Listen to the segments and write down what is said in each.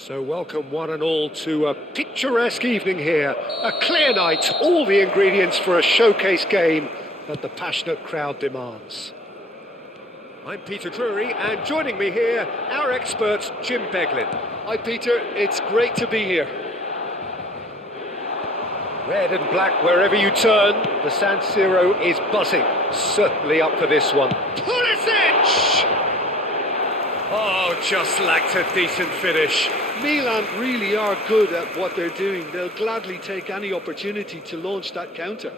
So welcome one and all to a picturesque evening here. A clear night, all the ingredients for a showcase game that the passionate crowd demands. I'm Peter Drury, and joining me here, our expert Jim Beglin. Hi Peter, it's great to be here. Red and black wherever you turn, the San Siro is buzzing. Certainly up for this one. Pulisic! Oh, just lacked a decent finish. Milan really are good at what they're doing. They'll gladly take any opportunity to launch that counter.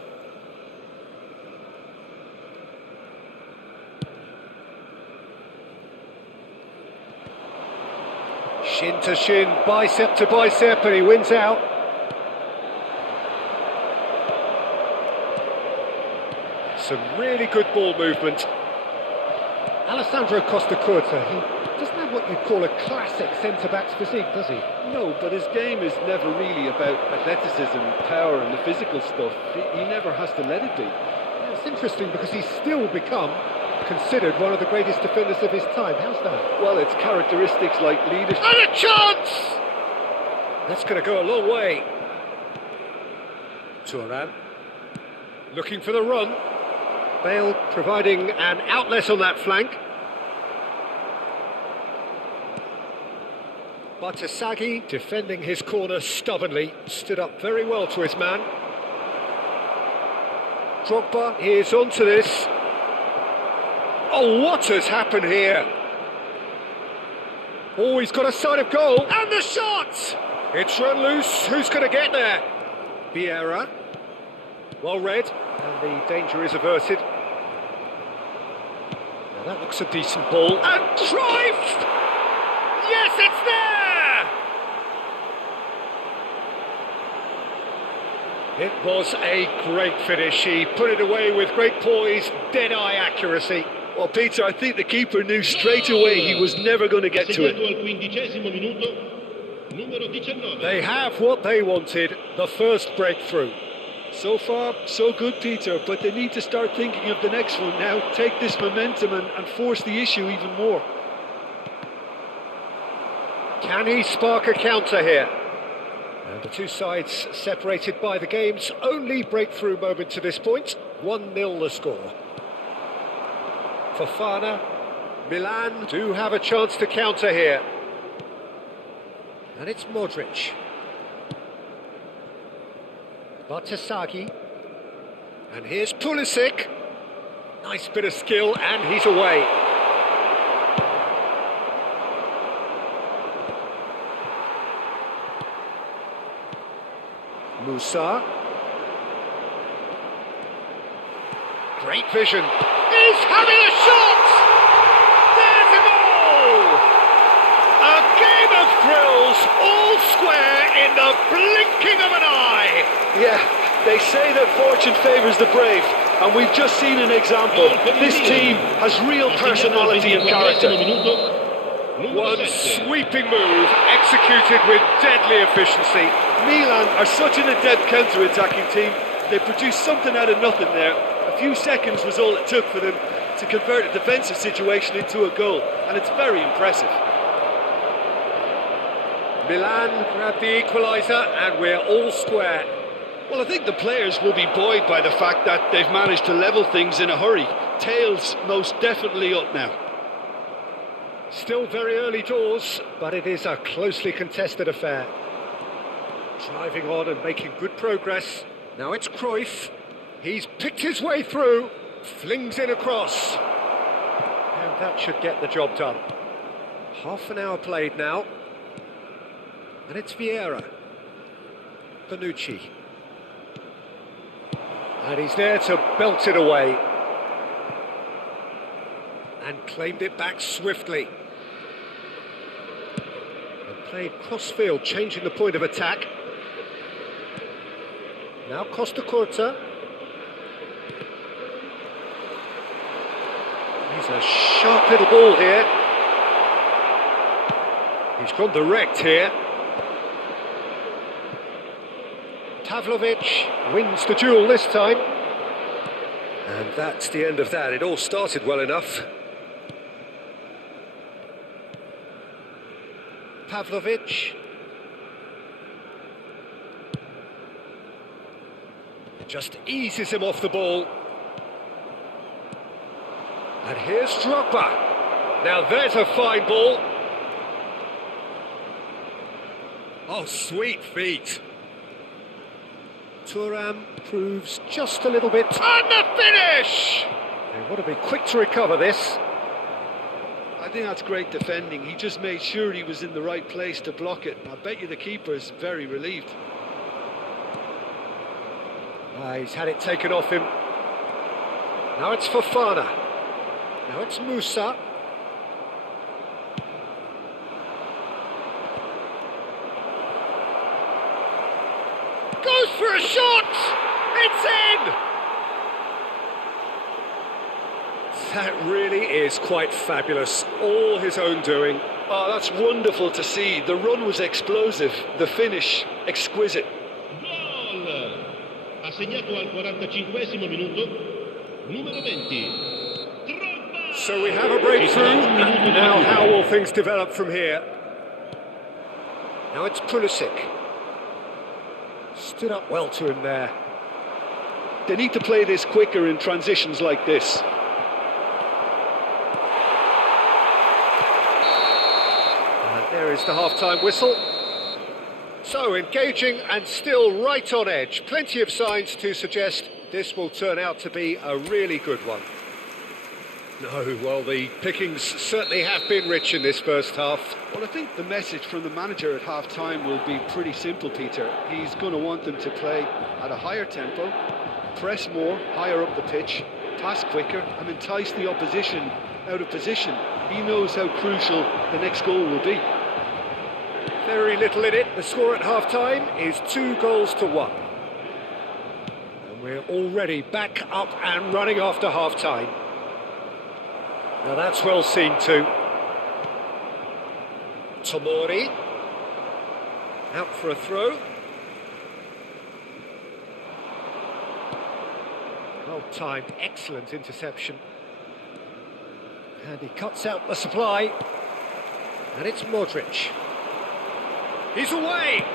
Shin to shin, bicep to bicep, and he wins out. Some really good ball movement. Alessandro Costa Curta, he doesn't have what you'd call a classic centre-back's physique, does he? No, but his game is never really about athleticism, power and the physical stuff. He never has to let it be. Yeah, it's interesting because he's still become considered one of the greatest defenders of his time. How's that? Well, it's characteristics like leadership. And a chance! That's going to go a long way. Turan looking for the run. Bale providing an outlet on that flank. Batasagi defending his corner stubbornly, stood up very well to his man. Drogba is onto this. Oh, what has happened here? Oh, he's got a sight of goal, and the shot! It's run loose, who's going to get there? Vieira, well read, and the danger is averted. Now that looks a decent ball, and Cruyff! Yes, it's there! It was a great finish. He put it away with great poise, dead-eye accuracy. Well, Peter, I think the keeper knew straight away he was never going to get to it. They have what they wanted, the first breakthrough. So far, so good, Peter, but they need to start thinking of the next one now. Take this momentum and force the issue even more. Can he spark a counter here? And the two sides separated by the game's only breakthrough moment to this point. 1-0 the score. Fofana, Milan do have a chance to counter here. And it's Modric. Batasagi. And here's Pulisic. Nice bit of skill, and he's away. Musa. Great vision. He's having a shot! There's a goal! A game of thrills, all square in the blinking of an eye! Yeah, they say that fortune favours the brave, and we've just seen an example. This team has real personality and character. One sweeping move, executed with deadly efficiency. Milan are such an adept counter-attacking team. They produced something out of nothing there. A few seconds was all it took for them to convert a defensive situation into a goal, and it's very impressive. Milan grab the equaliser, and we're all square. Well, I think the players will be buoyed by the fact that they've managed to level things in a hurry. Tails most definitely up now. Still very early doors, but it is a closely contested affair. Driving on and making good progress. Now it's Cruyff. He's picked his way through, flings it across. And that should get the job done. Half an hour played now. And it's Vieira. Panucci. And he's there to belt it away. And claimed it back swiftly. And played cross-field, changing the point of attack. Now Costa Curta. He's a sharp little ball here. He's gone direct here. Pavlovic wins the duel this time. And that's the end of that. It all started well enough. Pavlovic. Just eases him off the ball. And here's Drogba. Now there's a fine ball. Oh, sweet feet. Thuram proves just a little bit. And the finish! They want to be quick to recover this. I think that's great defending. He just made sure he was in the right place to block it. I bet you the keeper's very relieved. He's had it taken off him. Now it's Fofana. Now it's Musa. Goes for a shot! It's in! That really is quite fabulous. All his own doing. Oh, that's wonderful to see. The run was explosive. The finish, exquisite. Gol! Ha segnato al 45esimo minuto, numero 20. Drogba! So we have a breakthrough. Now how will things develop from here? Now it's Pulisic. Stood up well to him there. They need to play this quicker in transitions like this. There is the half-time whistle. So engaging and still right on edge. Plenty of signs to suggest this will turn out to be a really good one. No, well, the pickings certainly have been rich in this first half. Well, I think the message from the manager at half-time will be pretty simple, Peter. He's going to want them to play at a higher tempo, press more, higher up the pitch, pass quicker and entice the opposition out of position. He knows how crucial the next goal will be. Very little in it. The score at half-time is 2-1. And we're already back up and running after half-time. Now that's well seen too. Tomori. Out for a throw. Well-timed, excellent interception. And he cuts out the supply. And it's Modric. He's away!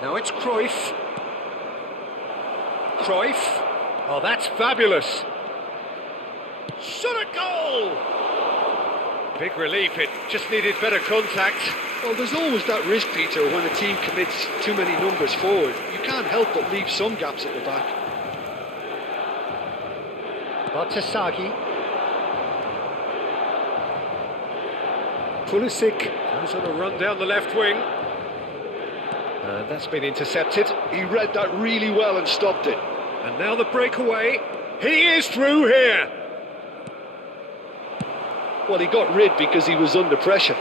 Now it's Cruyff. Cruyff. Oh, that's fabulous. Shot a goal! Big relief, it just needed better contact. Well, there's always that risk, Peter, when a team commits too many numbers forward. You can't help but leave some gaps at the back. Bartasagi. Pulisic goes on a run down the left wing. And that's been intercepted. He read that really well and stopped it. And now the breakaway. He is through here. Well, he got rid because he was under pressure.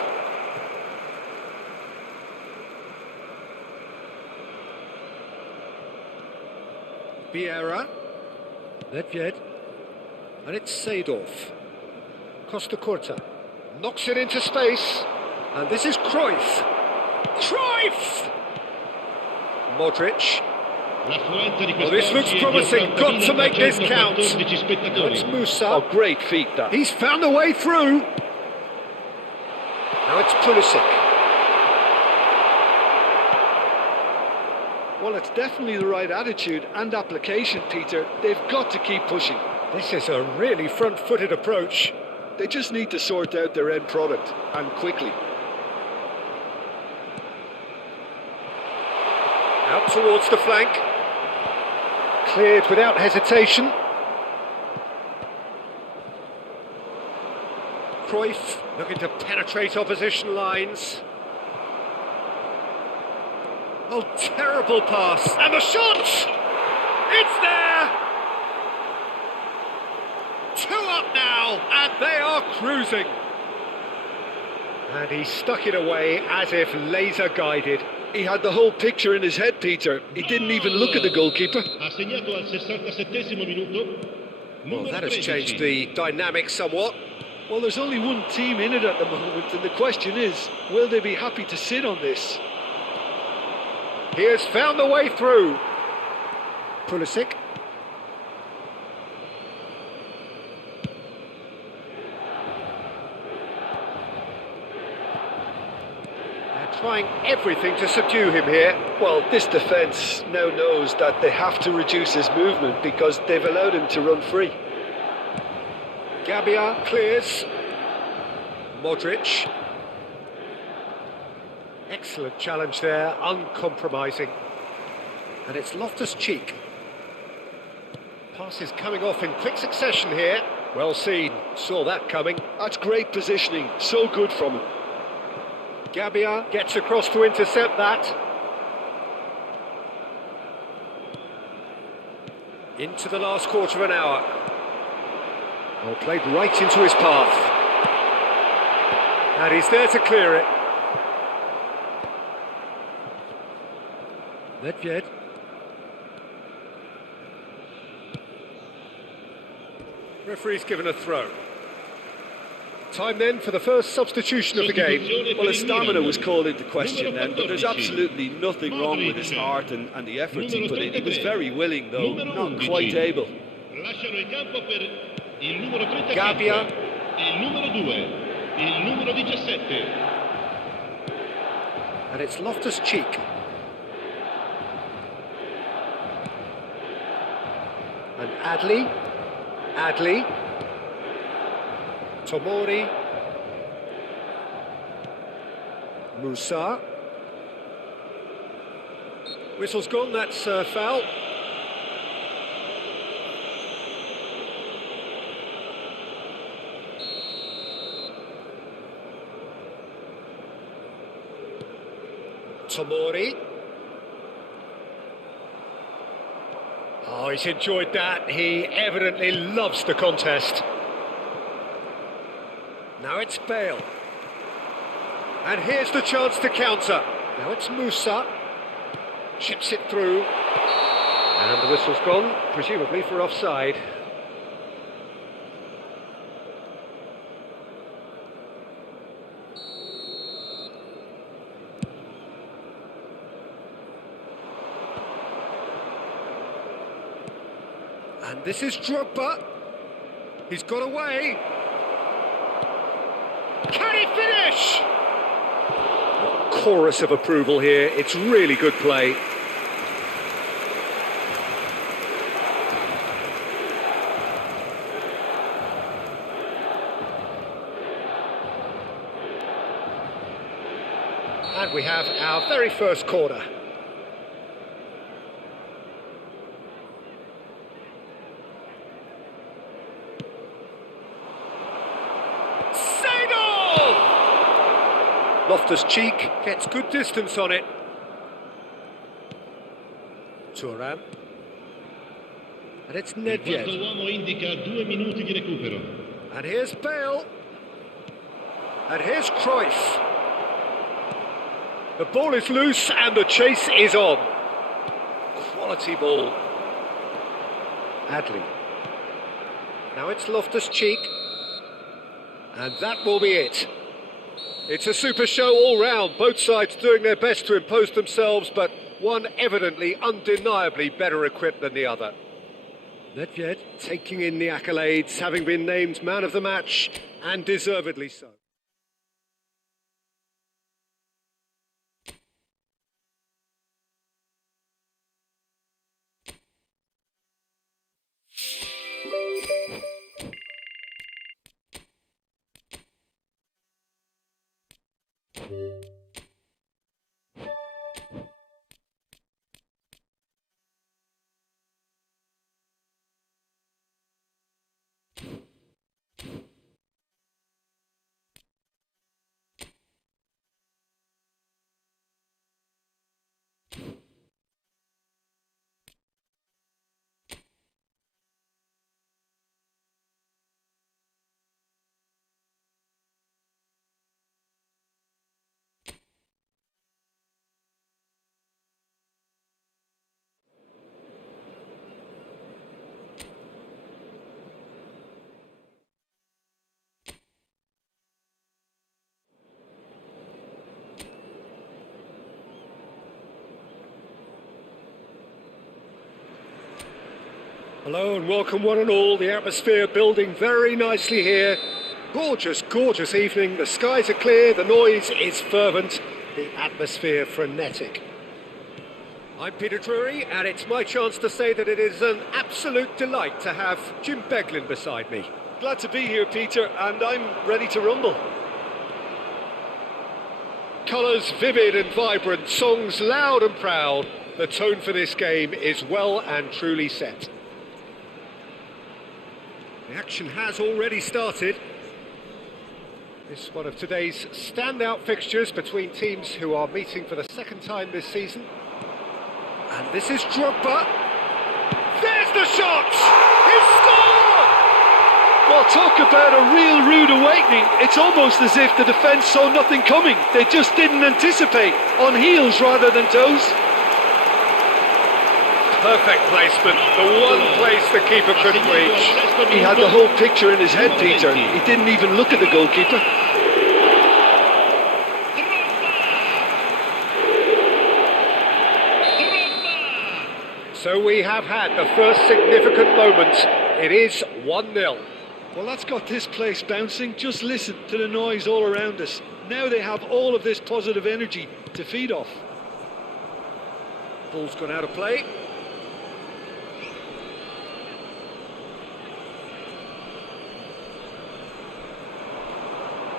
Vieira. Nedved. And it's Seedorf. Costa Curta. Knocks it into space. And this is Cruyff. Cruyff! Modric. Oh, this looks promising. Got to make this count. That's Musa. Oh, great feat, that. He's found a way through. Now it's Pulisic. Well, it's definitely the right attitude and application, Peter. They've got to keep pushing. This is a really front-footed approach. They just need to sort out their end product, and quickly. Out towards the flank. Cleared without hesitation. Cruyff looking to penetrate opposition lines. Oh, terrible pass. And the shot! It's there! 2 up now, and they are cruising. And he stuck it away as if laser guided. He had the whole picture in his head, Peter. He didn't even look at the goalkeeper. Ha segnato al 67esimo minuto. Well, that has changed the dynamic somewhat. Well, there's only one team in it at the moment, and the question is, will they be happy to sit on this? He has found the way through. Pulisic. trying everything to subdue him here. Well, this defence now knows that they have to reduce his movement because they've allowed him to run free. Gabbia clears. Modric. Excellent challenge there, uncompromising. And it's Loftus-Cheek. Passes coming off in quick succession here. Well seen, saw that coming. That's great positioning, so good from him. Gabbia gets across to intercept that. Into the last quarter of an hour. Oh, played right into his path. And he's there to clear it. Nedved. Referee's given a throw. Time then for the first substitution of the game. Well, his stamina was called into question then, but there's absolutely nothing wrong with his heart and the efforts he put in. He was very willing, though, not quite able. Gabbia. Il numero 2, il numero 17. And it's Loftus-Cheek. And Adli. Tomori. Musa. Whistle's gone, that's foul. Tomori. Oh, he's enjoyed that. He evidently loves the contest. Now it's Bale. And here's the chance to counter. Now it's Musa. Chips it through. And the whistle's gone, presumably for offside. And this is Drogba. He's got away. Can he finish? A chorus of approval here. It's really good play. And we have our very first corner. Loftus-Cheek gets good distance on it. Thuram. And it's Il Nedved. quarto uomo indica 2 minuti di recupero. And here's Bale. And here's Cruyff. The ball is loose and the chase is on. Quality ball. Adli. Now it's Loftus-Cheek. And that will be it. It's a super show all round, both sides doing their best to impose themselves, but one evidently, undeniably better equipped than the other. Nedved taking in the accolades, having been named man of the match, and deservedly so. Hello and welcome one and all. The atmosphere building very nicely here. Gorgeous, gorgeous evening. The skies are clear, the noise is fervent. the atmosphere frenetic. I'm Peter Drury, and it's my chance to say that it is an absolute delight to have Jim Beglin beside me. Glad to be here, Peter, and I'm ready to rumble. Colours vivid and vibrant, songs loud and proud. The tone for this game is well and truly set. The action has already started. This is one of today's standout fixtures between teams who are meeting for the second time this season. And this is Drogba. There's the shot! He scored! Well, talk about a real rude awakening. It's almost as if the defence saw nothing coming. They just didn't anticipate, on heels rather than toes. Perfect placement, the one place the keeper couldn't reach. He had the whole picture in his head, Peter. He didn't even look at the goalkeeper. So we have had the first significant moment. It is 1-0. Well, that's got this place bouncing. Just listen to the noise all around us. Now they have all of this positive energy to feed off. Ball's gone out of play.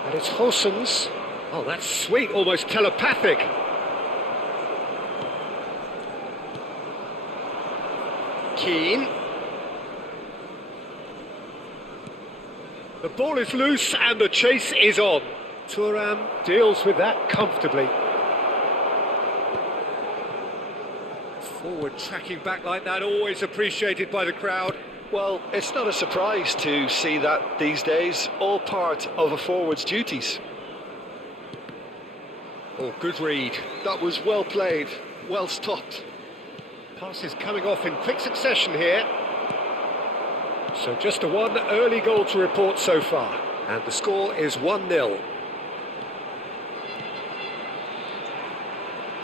And it's Hossens. Oh, that's sweet, almost telepathic. Keane. The ball is loose and the chase is on. Thuram deals with that comfortably. Forward tracking back like that, always appreciated by the crowd. Well, it's not a surprise to see that these days, all part of a forward's duties. Oh, good read. That was well played, well stopped. Passes coming off in quick succession here. So just a one early goal to report so far. And the score is 1-0.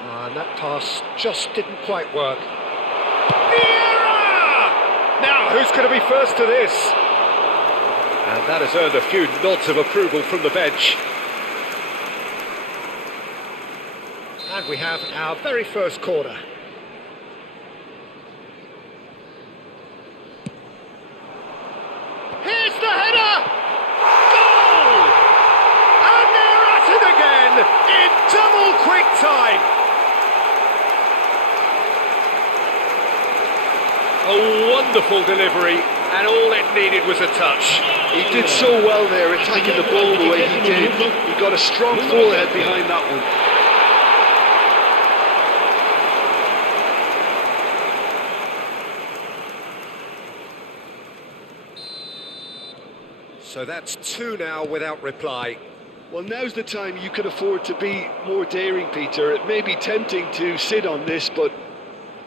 And that pass just didn't quite work. Now, who's going to be first to this? And that has earned a few nods of approval from the bench. And we have our very first corner. Here's the header! Goal! And they're at it again in double quick time. A wonderful delivery, and all it needed was a touch. He did so well there, attacking the ball the way he did. He got a strong forehead behind that one. So that's two now without reply. Well, now's the time you can afford to be more daring, Peter. It may be tempting to sit on this, but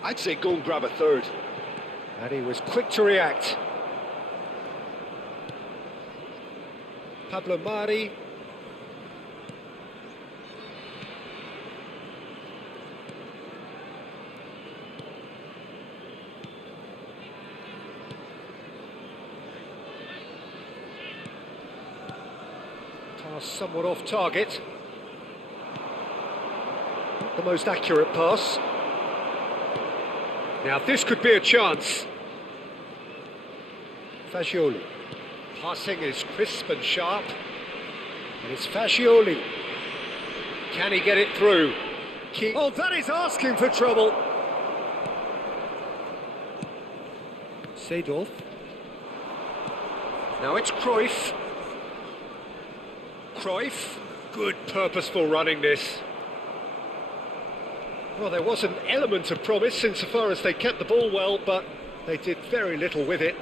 I'd say go and grab a third. And he was quick to react. Pablo Mari. Pass somewhat off target. Not the most accurate pass. Now this could be a chance. Fagioli. Passing is crisp and sharp. And it's Fagioli. Can he get it through? Oh, that is asking for trouble. Seedorf. Now it's Cruyff. Cruyff. Good purposeful running this. Well, there was an element of promise insofar as they kept the ball well, but they did very little with it.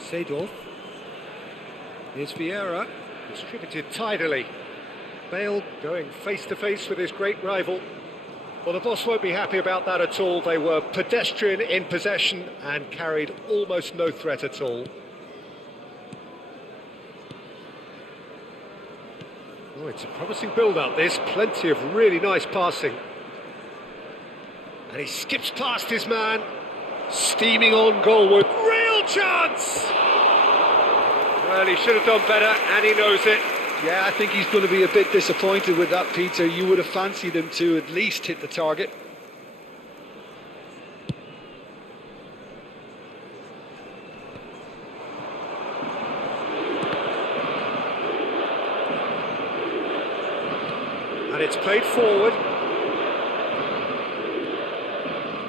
Seedorf. Here's Vieira, distributed tidily. Bale going face-to-face with his great rival. Well, the boss won't be happy about that at all. They were pedestrian in possession and carried almost no threat at all. Oh, it's a promising build-up, this. Plenty of really nice passing. And he skips past his man. Steaming on goalward. Real chance! Well, he should have done better, and he knows it. Yeah, I think he's going to be a bit disappointed with that, Peter. You would have fancied him to at least hit the target. And it's played forward.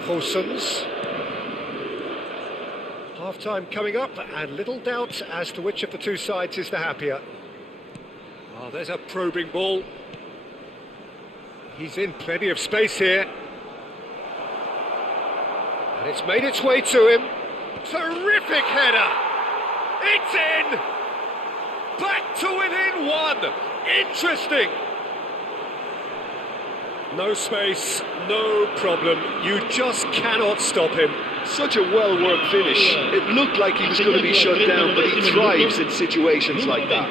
Horsens. Half-time coming up, and little doubt as to which of the two sides is the happier. Oh, there's a probing ball. He's in plenty of space here. And it's made its way to him. Terrific header! It's in! Back to within one! Interesting! No space, no problem. You just cannot stop him. Such a well-worked finish. It looked like he was going to be shut down, but he thrives in situations like that.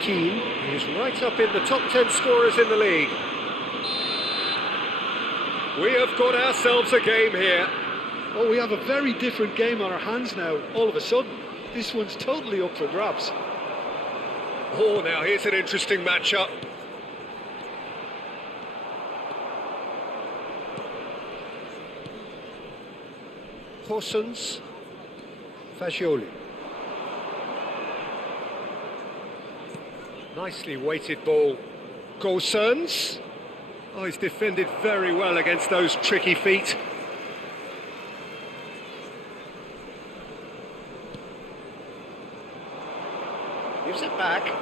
Keane is right up in the top 10 scorers in the league. We have got ourselves a game here. Oh, we have a very different game on our hands now, all of a sudden. This one's totally up for grabs. Oh, now here's an interesting matchup. Horsens, Fagioli. Nicely weighted ball. Gosens. Oh, he's defended very well against those tricky feet. Gives it back.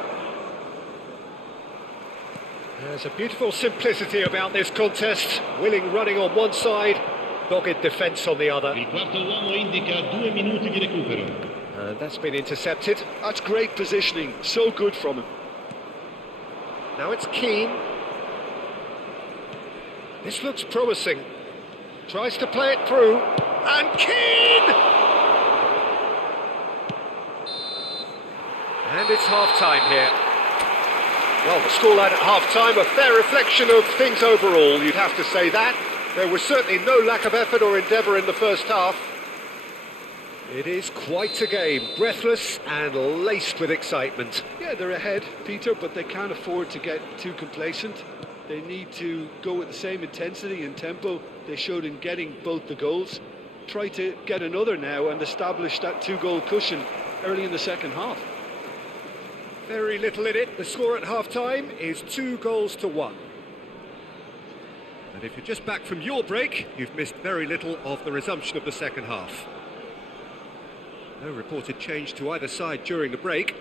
There's a beautiful simplicity about this contest. Willing running on one side, dogged defence on the other. Il quarto uomo indica 2 minuti di recupero. And that's been intercepted. That's great positioning, so good from him. Now it's Keane. This looks promising. Tries to play it through. And Keane! And it's half-time here. Well, the scoreline at half-time, a fair reflection of things overall, you'd have to say that. There was certainly no lack of effort or endeavour in the first half. It is quite a game, breathless and laced with excitement. Yeah, they're ahead, Peter, but they can't afford to get too complacent. They need to go with the same intensity and tempo they showed in getting both the goals. Try to get another now and establish that 2-goal cushion early in the second half. Very little in it. The score at half-time is 2-1. And if you're just back from your break, you've missed very little of the resumption of the second half. No reported change to either side during the break.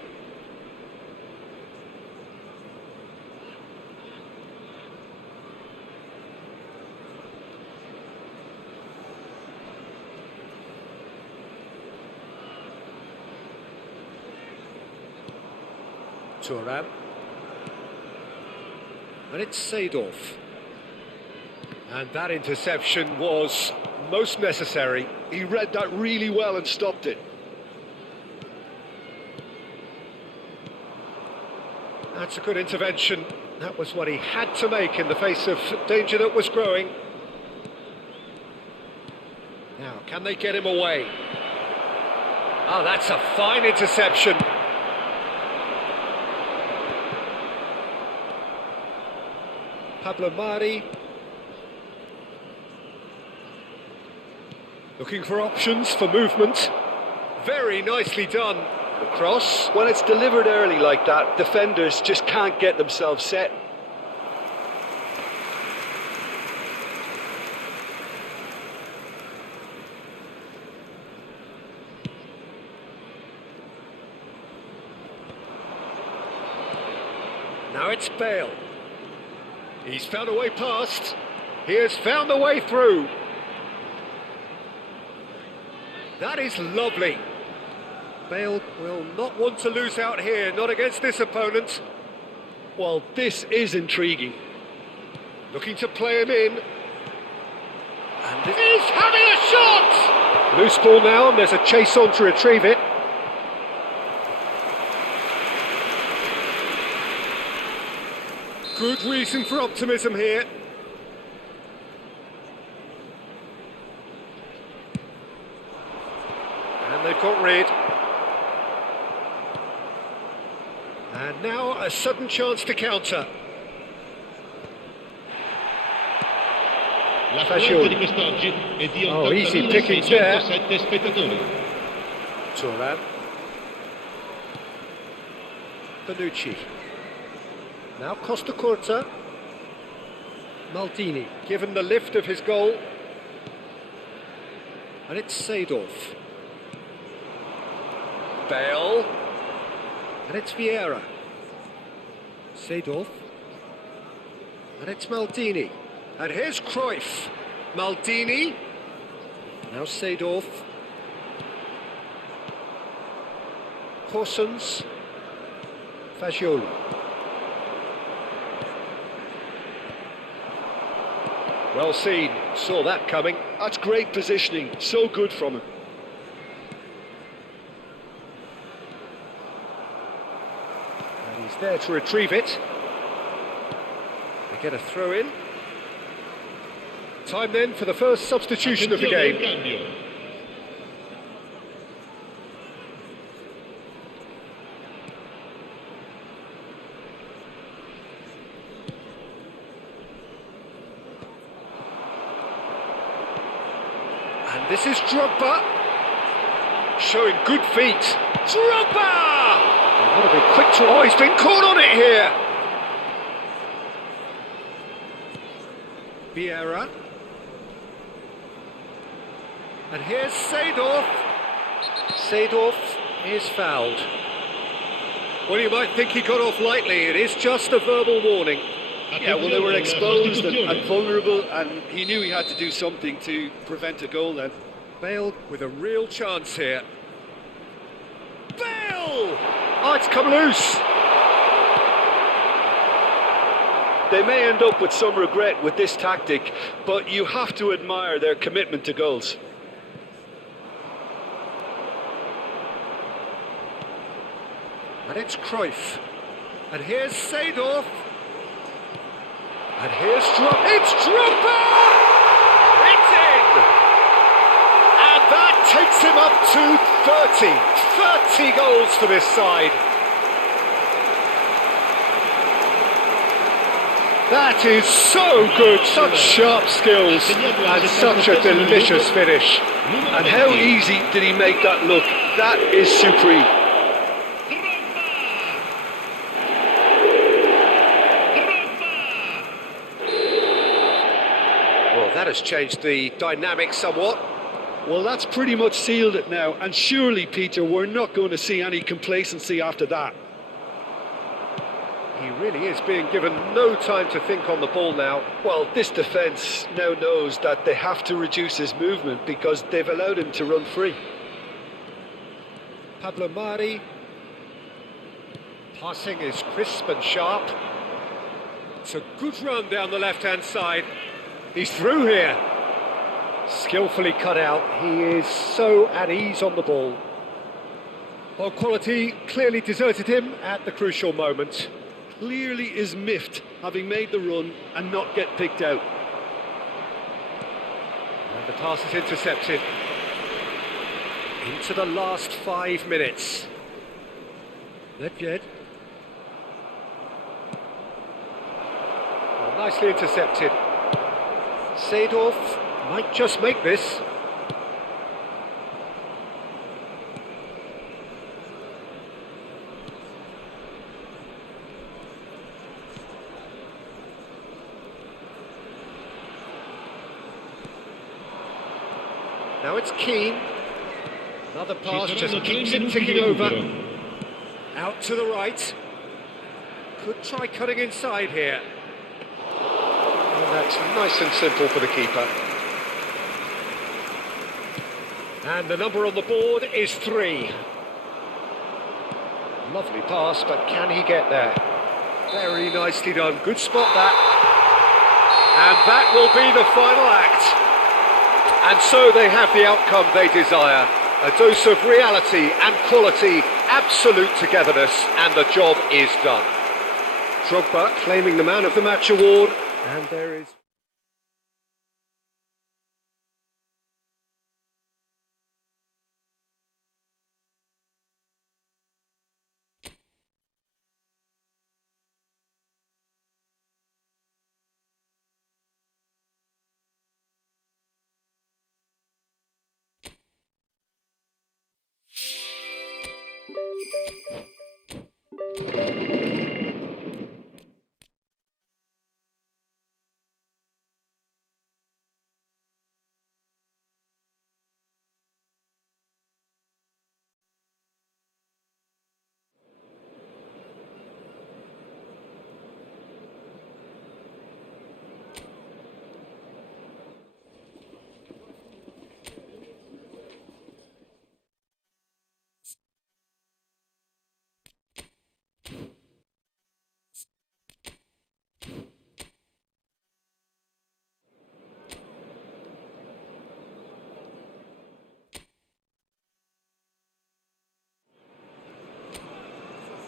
Thuram. And it's Seedorf. And that interception was most necessary. He read that really well and stopped it. That's a good intervention. That was what he had to make in the face of danger that was growing. Now, can they get him away? Oh, that's a fine interception. Pablo Mari. Looking for options for movement. Very nicely done. The cross. When it's delivered early like that, defenders just can't get themselves set. Now it's Bale. He's found a way past. He has found a way through. That is lovely. Bale will not want to lose out here, not against this opponent. Well, this is intriguing. Looking to play him in. And he's having a shot! Loose ball now, and there's a chase on to retrieve it. Good reason for optimism here. they've got rid. And now a sudden chance to counter. L'affluenza di quest'oggi è di easy pickings there. 80.607 spettatori. Turan. Bonucci. Now Costa Curta. Maldini, given the lift of his goal. And it's Seedorf. Bale. And it's Vieira. Seedorf. And it's Maldini. And here's Cruyff. Maldini. Now Seedorf. Corsons. Fagioli. Well seen, saw that coming. That's great positioning, so good from him. And he's there to retrieve it. They get a throw in. Time then for the first substitution of the Attenzione al game. cambio. And this is Drogba. Showing good feet. Drogba! Oh, what a big quick to... Oh, he's been caught on it here. Vieira. And here's Seedorf. Seedorf is fouled. Well, you might think he got off lightly. It is just a verbal warning. Yeah, well, they were exposed and vulnerable, and he knew he had to do something to prevent a goal then. Bale with a real chance here. Bale! Oh, it's come loose. They may end up with some regret with this tactic, but you have to admire their commitment to goals. And it's Cruyff. And here's Seedorf. And here's Drogba. It's Drogba! It's in! And that takes him up to 30. 30 goals for this side. That is so good. Such sharp skills and such a delicious finish. And how easy did he make that look? That is supreme. Well, that has changed the dynamic somewhat. Well, that's pretty much sealed it now, and surely, Peter, we're not going to see any complacency after that. He really is being given no time to think on the ball now. Well, this defence now knows that they have to reduce his movement because they've allowed him to run free. Pablo Mari. Passing is crisp and sharp. It's a good run down the left-hand side. He's through here. Skillfully cut out. He is so at ease on the ball. Well, quality clearly deserted him at the crucial moment. Clearly is miffed, having made the run and not get picked out. And the pass is intercepted. Into the last 5 minutes. Nedved. Well, nicely intercepted. Seedorf might just make this. Now it's Keane. Another pass just keeps it ticking over. Out to the right. Could try cutting inside here. And that's nice and simple for the keeper. And the number on the board is 3. Lovely pass, but can he get there? Very nicely done. Good spot that. And that will be the final act. And so they have the outcome they desire. A dose of reality and quality, absolute togetherness, and the job is done. Drogba claiming the Man of the Match award, and there is...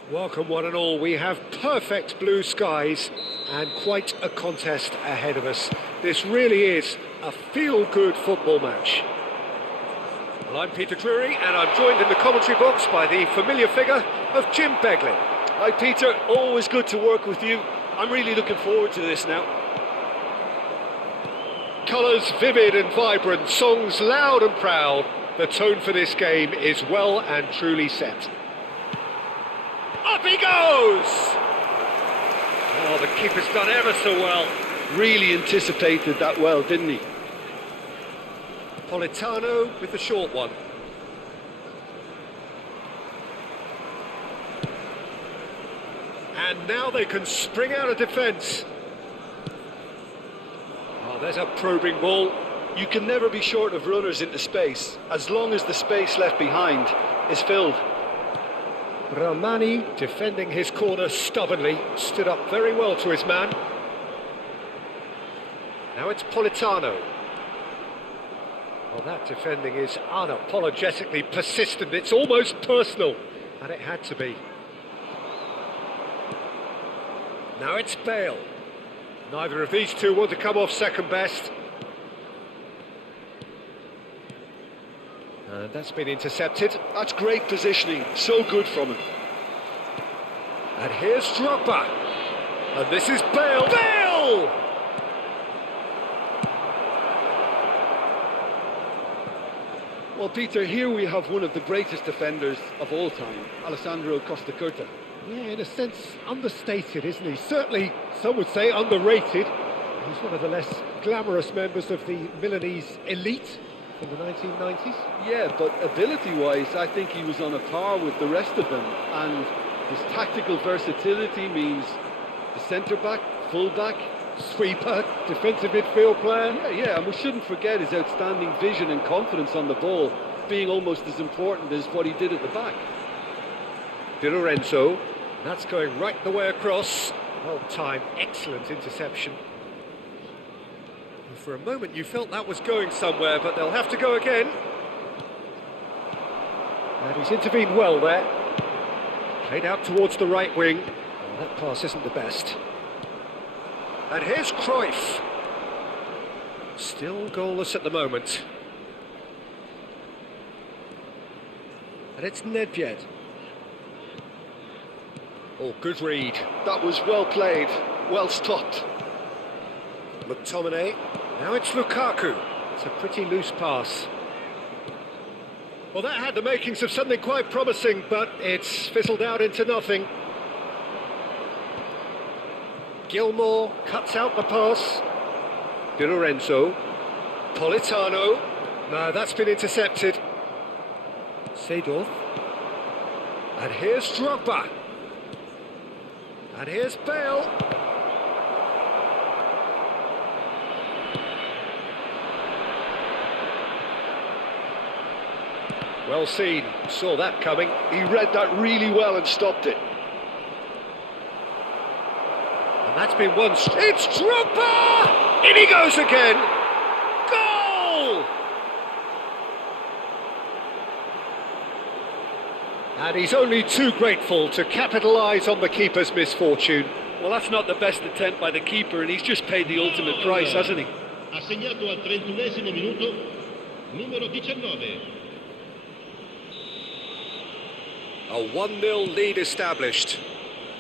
Welcome one and all, we have perfect blue skies and quite a contest ahead of us. This really is a feel-good football match. Well, I'm Peter Drury and I'm joined in the commentary box by the familiar figure of Jim Begley. Hi Peter, always good to work with you. I'm really looking forward to this now. Colours vivid and vibrant, songs loud and proud. The tone for this game is well and truly set. Up he goes! Oh, the keeper's done ever so well. Really anticipated that well, didn't he? Politano with the short one. And now they can spring out of defence. Oh, there's a probing ball. You can never be short of runners into space, as long as the space left behind is filled. Ramani, defending his corner stubbornly, stood up very well to his man. Now it's Politano. Well, that defending is unapologetically persistent. It's almost personal, and it had to be. Now it's Bale. Neither of these two want to come off second best. And that's been intercepted. That's great positioning, so good from him. And here's Drogba. And this is Bale. Bale! Well, Peter, here we have one of the greatest defenders of all time, Alessandro Costa Curta. Yeah, in a sense, understated, isn't he? Certainly, some would say underrated. He's one of the less glamorous members of the Milanese elite in the 1990s. Yeah, but ability-wise, I think he was on a par with the rest of them. And his tactical versatility means the centre-back, full-back, Sweeper, defensive midfield player. Yeah, and we shouldn't forget his outstanding vision and confidence on the ball, being almost as important as what he did at the back. Di Lorenzo, that's going right the way across. Well timed, excellent interception. And for a moment you felt that was going somewhere, but they'll have to go again. And he's intervened well there. Played out towards the right wing. Well, that pass isn't the best. And here's Cruyff. Still goalless at the moment. And it's Nedved. Oh, good read. That was well played, well stopped. McTominay. Now it's Lukaku. It's a pretty loose pass. Well, that had the makings of something quite promising, but it's fizzled out into nothing. Gilmour cuts out the pass. Di Lorenzo. Politano. No, that's been intercepted. Seedorf. And here's Drogba. And here's Bale. Well seen, saw that coming. He read that really well and stopped it. And that's been one. It's Drogba! In he goes again. Goal! And he's only too grateful to capitalise on the keeper's misfortune. Well, that's not the best attempt by the keeper, and he's just paid the ultimate price, hasn't he? Ha segnato al 31esimo minuto, numero 19. A 1-0 lead established.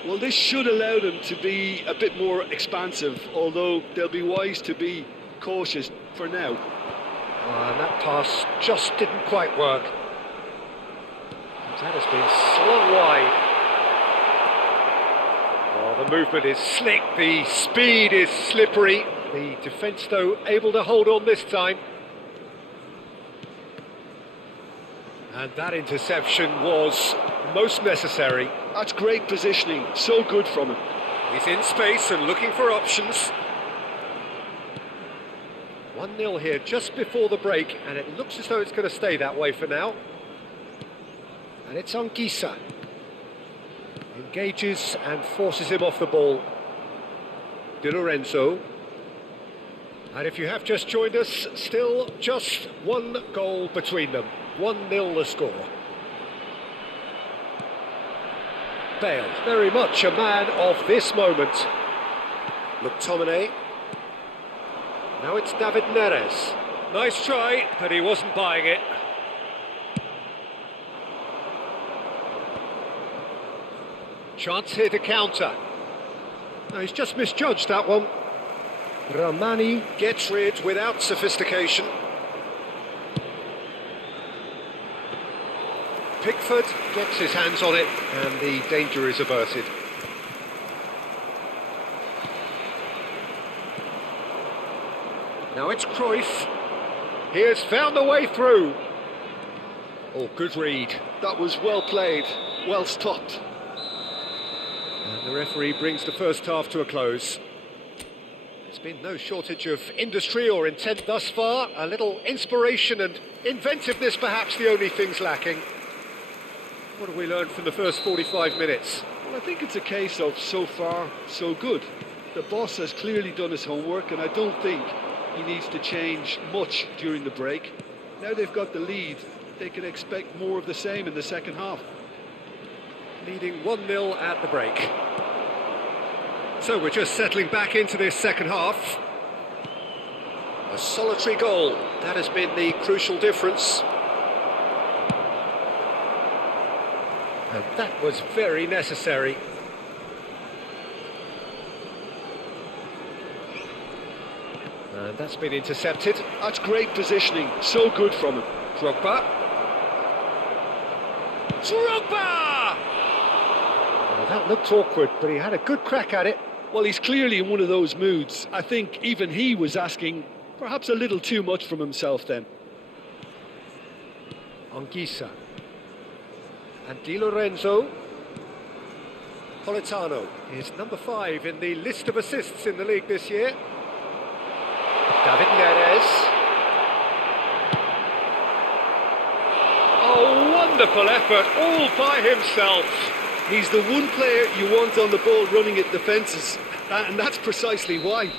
Well, this should allow them to be a bit more expansive, although they'll be wise to be cautious for now. And that pass just didn't quite work. That has been slung wide. Oh, the movement is slick, the speed is slippery. The defence, though, able to hold on this time. And that interception was most necessary. That's great positioning, so good from him. He's in space and looking for options. 1-0 here just before the break, and it looks as though it's going to stay that way for now. And it's Anguissa. Engages and forces him off the ball. Di Lorenzo. And if you have just joined us, still just one goal between them. 1-0 the score. Bale, very much a man of this moment. McTominay. Now it's David Neres. Nice try, but he wasn't buying it. Chance here to counter. No, he's just misjudged that one. Ramani gets rid without sophistication. Pickford gets his hands on it, and the danger is averted. Now it's Cruyff. He has found the way through. Oh, good read. That was well played, well stopped. And the referee brings the first half to a close. There's been no shortage of industry or intent thus far. A little inspiration and inventiveness, perhaps the only things lacking. What have we learned from the first 45 minutes? Well, I think it's a case of so far, so good. The boss has clearly done his homework, and I don't think he needs to change much during the break. Now they've got the lead, they can expect more of the same in the second half. Leading 1-0 at the break. So we're just settling back into this second half. A solitary goal, that has been the crucial difference. And that was very necessary. And that's been intercepted. That's great positioning, so good from him. Drogba. Well, that looked awkward, but he had a good crack at it. Well, he's clearly in one of those moods. I think even he was asking perhaps a little too much from himself then. Anguissa. And Di Lorenzo. Politano is number 5 in the list of assists in the league this year. David Neres. Oh, wonderful effort, all by himself. He's the one player you want on the ball running at defences, and that's precisely why.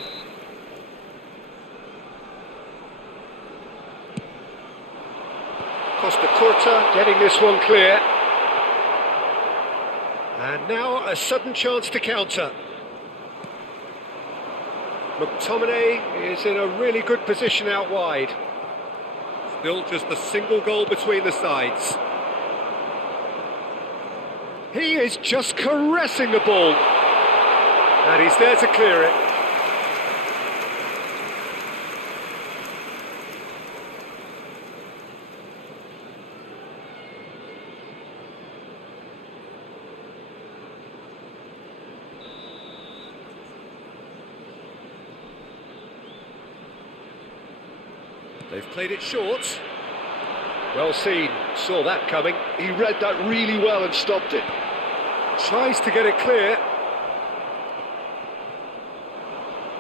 Costa Curta getting this one clear. And now a sudden chance to counter. McTominay is in a really good position out wide. Still just a single goal between the sides. He is just caressing the ball. And he's there to clear it. They've played it short. Well seen, saw that coming. He read that really well and stopped it. Tries to get it clear.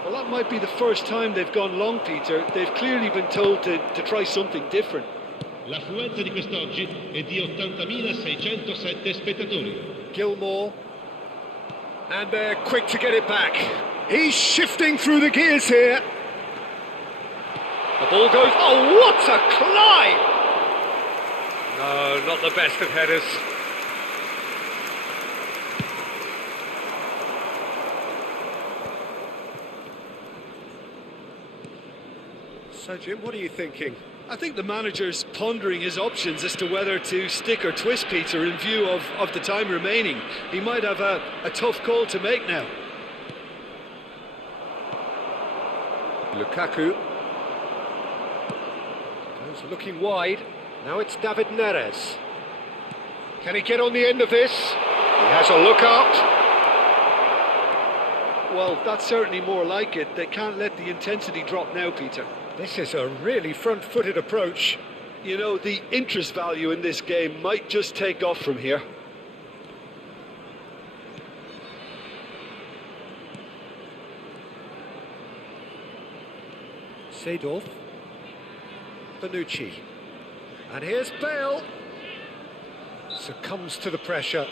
Well, that might be the first time they've gone long, Peter. They've clearly been told to try something different. L'affluenza di quest'oggi è di 80.607 spettatori. Gilmore. And they're quick to get it back. He's shifting through the gears here. The ball goes, oh, what a climb! No, not the best of headers. So, Jim, what are you thinking? I think the manager's pondering his options as to whether to stick or twist, Peter, in view of the time remaining. He might have a tough call to make now. Lukaku. Goes looking wide. Now it's David Neres. Can he get on the end of this? He has a look up. Well, that's certainly more like it. They can't let the intensity drop now, Peter. This is a really front-footed approach. You know, the interest value in this game might just take off from here. Seedorf. Bonucci. And here's Bale. Succumbs to the pressure.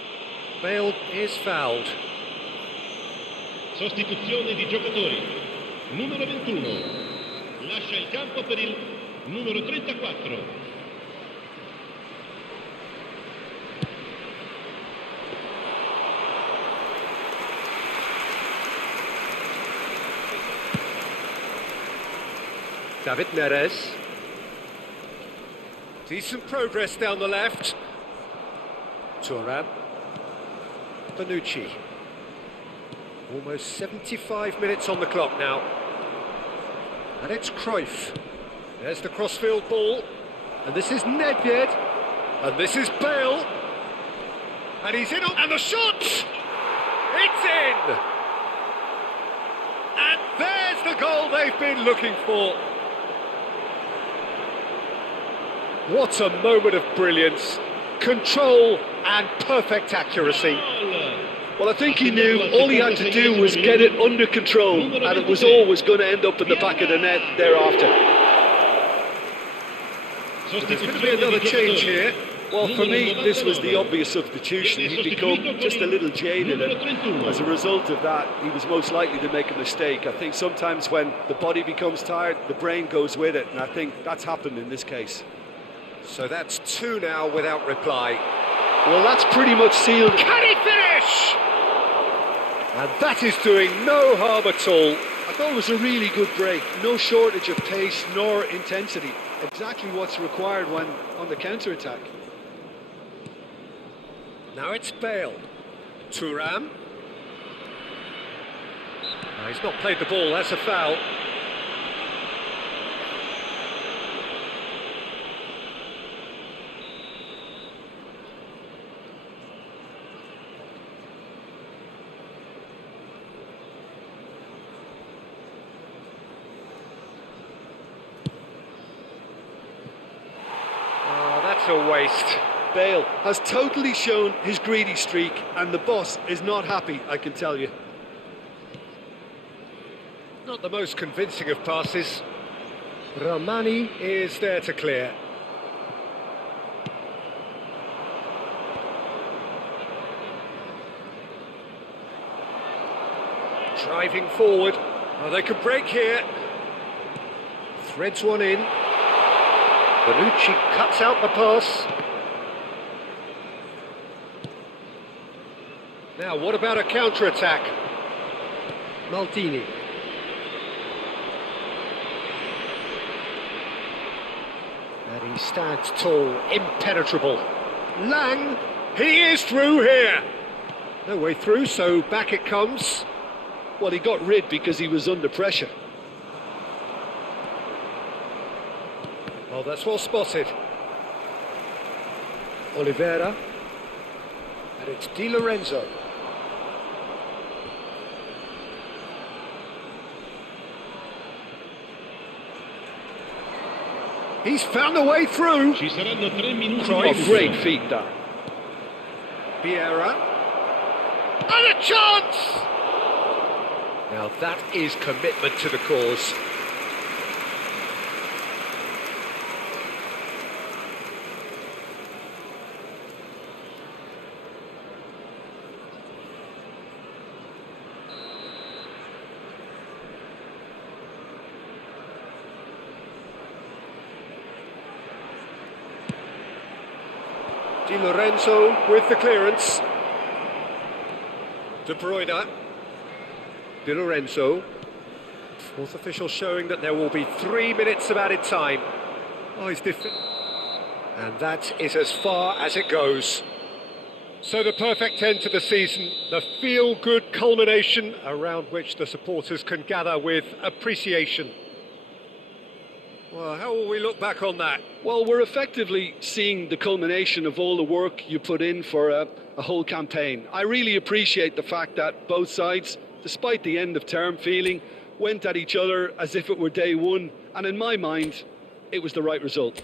Bale is fouled. Sostituzione di giocatori. Numero 21. Lascia il campo per il numero 34. David Neres. Decent progress down the left. Thuram. Bonucci. Almost 75 minutes on the clock now. And it's Cruyff. There's the crossfield ball. And this is Nedved. And this is Bale. And he's in on... And the shot! It's in! And there's the goal they've been looking for. What a moment of brilliance. Control and perfect accuracy. Well, I think he knew all he had to do was get it under control, and it was always going to end up in the back of the net thereafter. There's going to be another change here. Well, for me, this was the obvious substitution. He'd become just a little jaded, and as a result of that, he was most likely to make a mistake. I think sometimes when the body becomes tired, the brain goes with it, and I think that's happened in this case. So that's two now without reply. Well, that's pretty much sealed. Can he finish? And that is doing no harm at all. I thought it was a really good break. No shortage of pace nor intensity. Exactly what's required when on the counter-attack. Now it's Bale. Thuram. No, he's not played the ball, that's a foul. A waste. Bale has totally shown his greedy streak, and the boss is not happy, I can tell you. Not the most convincing of passes. Ramani is there to clear. Driving forward. Oh, they could break here. Threads one in. Bonucci cuts out the pass. Now, what about a counter-attack? Maldini. And he stands tall, impenetrable. Lang, he is through here. No way through, so back it comes. Well, he got rid because he was under pressure. Oh, that's well spotted. Oliveira. And it's Di Lorenzo. He's found a way through. Ci saranno 3 minuti. Oh, great feet, that. Vieira. And a chance! Now that is commitment to the cause. Di Lorenzo with the clearance. De Bruyne. Di Lorenzo. Fourth official showing that there will be 3 minutes of added time. Oh, he's different. And that is as far as it goes. So the perfect end to the season, the feel-good culmination around which the supporters can gather with appreciation. Well, how will we look back on that? Well, we're effectively seeing the culmination of all the work you put in for a whole campaign. I really appreciate the fact that both sides, despite the end of term feeling, went at each other as if it were day one, and in my mind, it was the right result.